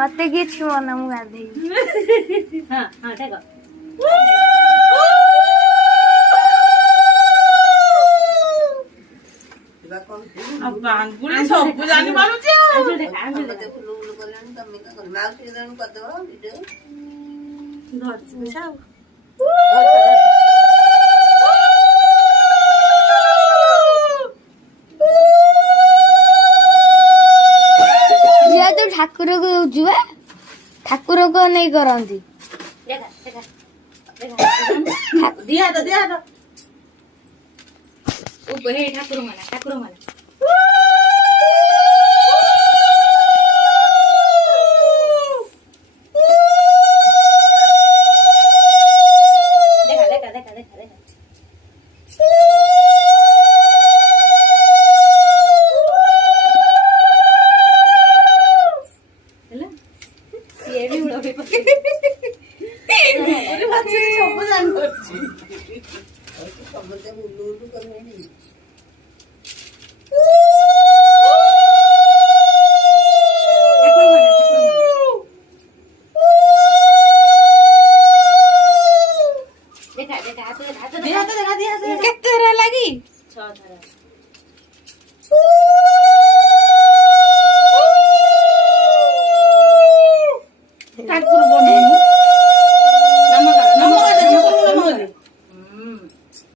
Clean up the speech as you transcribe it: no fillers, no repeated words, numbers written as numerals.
मते की छुओ ना मु गाधे हां हां देखो अब बांगुली सब जानी मारुची आंजो देखा आंजो देखा फुलू फुलू करलानी तमे का कर माउसी जण कर दो वीडियो धर जाओ जिया तो ठाकुर को जुआ ठाकुर को नहीं करंती देखा देखा देखा दिया तो ओ बहे ठाकुर माना देखा देखा देखा देखा देखा हेला ये भी उड़ा पे अरे बात से सब जान करची समझे फुलू फुलू करनी देखा देखा हाथ दिया तो देखा केते रा लागी 6 थरा